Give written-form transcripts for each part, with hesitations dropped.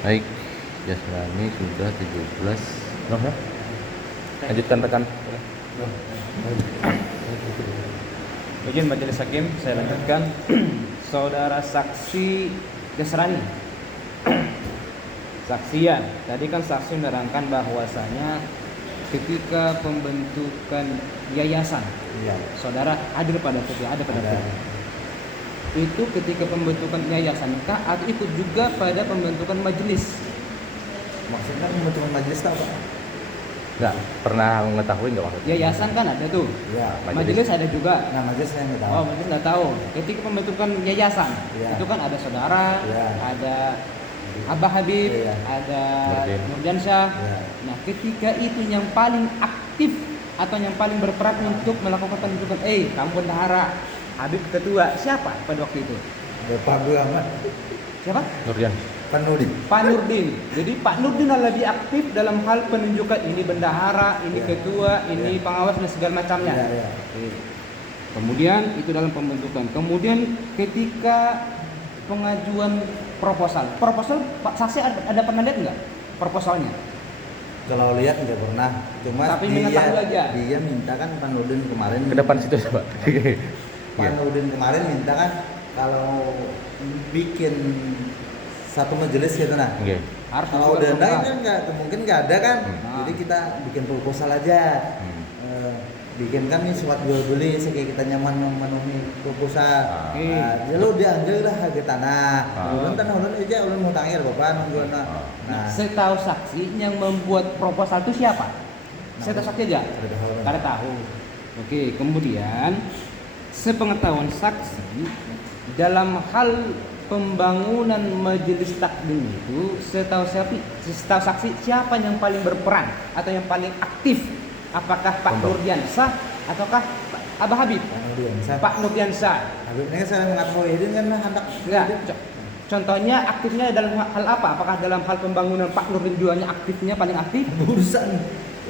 Baik, Jasmani sudah 17. Noh ya? Lanjutkan rekan. Izin Majelis Hakim, saya lanjutkan. Saudara saksi Jasrani. Saksian. Tadi kan saksi menerangkan bahwasanya ketika pembentukan yayasan, saudara hadir pada ketika ada pada ketika itu ketika pembentukan yayasan kah atau ikut juga pada pembentukan majelis? Maksudnya pembentukan majelis apa? Nggak pernah mengetahui nggak maksudnya? Yayasan kan ada tuh. Ya, Majelis ada juga. nah majelis saya nggak tahu. Oh, majelis nggak tahu. Ketika pembentukan yayasan, Ya. itu kan ada saudara, Ya. ada Abah Habib, Ya. ada Nurdin. Nurdiansyah. Ya. Nah, ketika itu yang paling aktif atau yang paling berperan untuk melakukan pembentukan, kamu bendahara, Habib ketua, siapa pada waktu itu? Bapak gue amat Siapa? Nurdian. Panudi. Pak Nurdin. Jadi Pak Nurdin lebih aktif dalam hal penunjukan ini bendahara, ini Ya. ketua, ini Ya. pengawas dan segala macamnya. Ya. Oke. Kemudian itu dalam pembentukan. Kemudian ketika pengajuan proposal Pak saksi ada pernah lihat nggak proposalnya? Kalau lihat nggak pernah, cuma Tapi mengetahui aja. dia minta kan Panudin kemarin. Ke depan situ coba. Panudin kemarin minta kan kalau bikin satu majelis gitu nah. Oke. Harus Kalau juga dana proposal. kan nggak mungkin nggak ada kan, Hmm. jadi kita bikin proposal aja. Bikin kan nih surat jual beli kayak kita nyaman memenuhi proposal. Oke. Ya lo diambil lah harga tanah. Ah. Ulun tanah ulun aja ulun mau tangir bapak nunggu nah. Setahu saksi yang membuat proposal itu siapa? Saya tahu saksi aja. Kada tahu. Oke, kemudian sepengetahuan saksi dalam hal pembangunan majelis takdim itu setahu saksi siapa yang paling berperan atau yang paling aktif? Apakah Pak Nurdiansyah ataukah Pak Abah Habib? Pak Nurdiansyah. Habibnya saya mengetahui ini kan hendak Enggak. Contohnya aktifnya dalam hal apa? Apakah dalam hal pembangunan Pak Nurdin jualnya aktifnya paling aktif? urusan.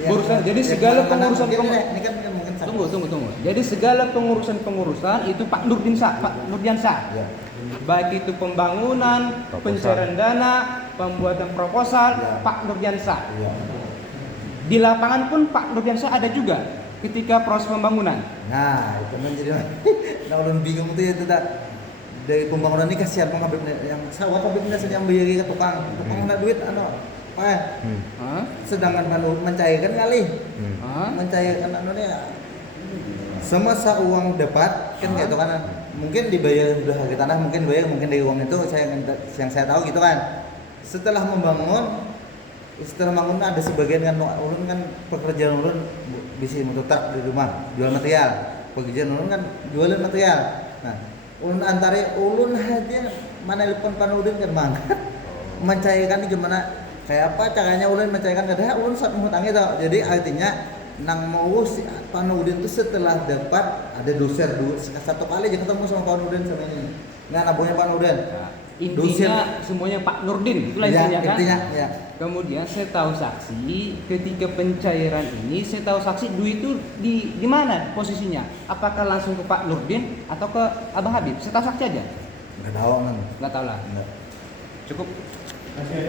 Urusan. Jadi segala pengurusan ini kan mungkin Tunggu. Jadi segala pengurusan itu Pak Nurdiansyah. Ya. Baik itu pembangunan, Proposal. pencairan dana, pembuatan proposal, Ya. Pak Nurdiansyah. Iya. Di lapangan pun Pak Nurdiansyah ada juga ketika proses pembangunan. Nah, itu menjadi nah ulun bingung tuh itu dari pembangunan ini kasihan Bang Habib yang sawah Habib saja yang bayari ke tukang ada duit Hah? sedangkan kan mencairkan kali Hah? mencairkan semasa uang dapat kan gitu kan mungkin dibayar udah harga tanah mungkin bayar mungkin dari uang itu yang saya tahu gitu kan setelah membangun ada sebagian kan ulun kan pekerjaan ulun bisa muter di rumah jual material pekerjaan ulun kan jualan material nah ulun antara ulun aja mana telepon Panudin kan mana mencairkan ini gimana kayak apa caranya ulun mencairkan kadang ulun saat menghutangnya tau jadi artinya nang mau si Panudin itu setelah dapat ada doser satu kali aja ketemu sama Panudin sama ini nah nabungnya Panudin Intinya semuanya Pak Nurdin, itulah ya, intinya kan. intinya, ya. Kemudian saya tahu saksi ketika pencairan ini, saya tahu saksi duit itu di mana posisinya? Apakah langsung ke Pak Nurdin atau ke Abah Habib? Saya tahu saksi aja. Nggak tahu kan Nggak tahu lah. Nggak. Cukup.